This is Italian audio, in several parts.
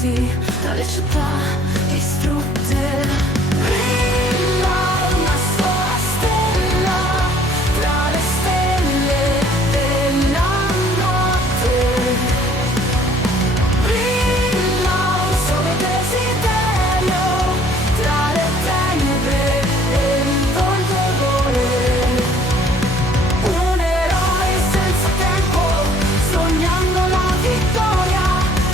morti, tra le città distrutte. Brilla una sola stella tra le stelle della notte. Brilla un solo desiderio tra le tenebre e il dolore. Un eroe senza tempo, sognando la vittoria,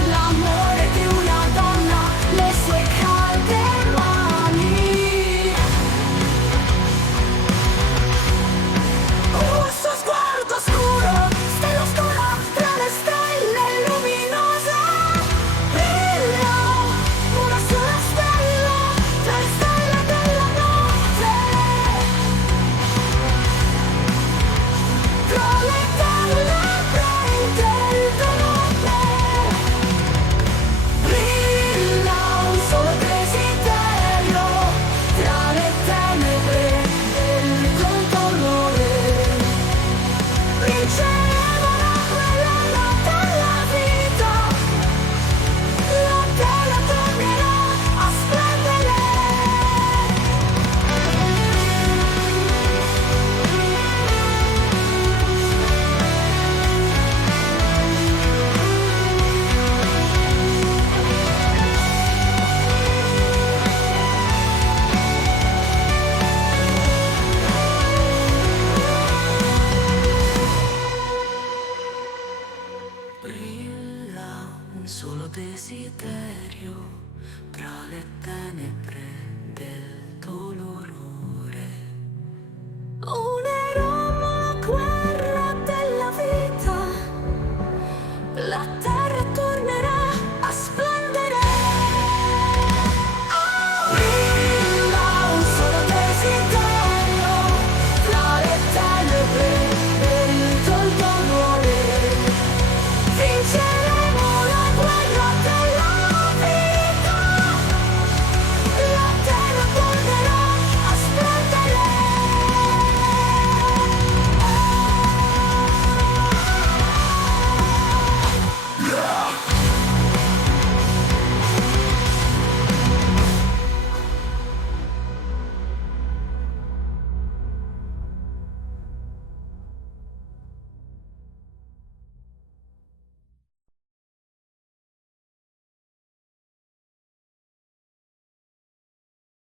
l'amore di una donna, le sue calde mani. Un suo sguardo scuro, stella oscura tra le stelle luminose. Brilla una sola stella tra le stelle della notte. Tra le tenebre del dolore. Brilla un solo desiderio tra le tenebre del dolore. Ricevono quella notte la vita, la terra tornerà a splendere. Brilla un solo desiderio tra le tenebre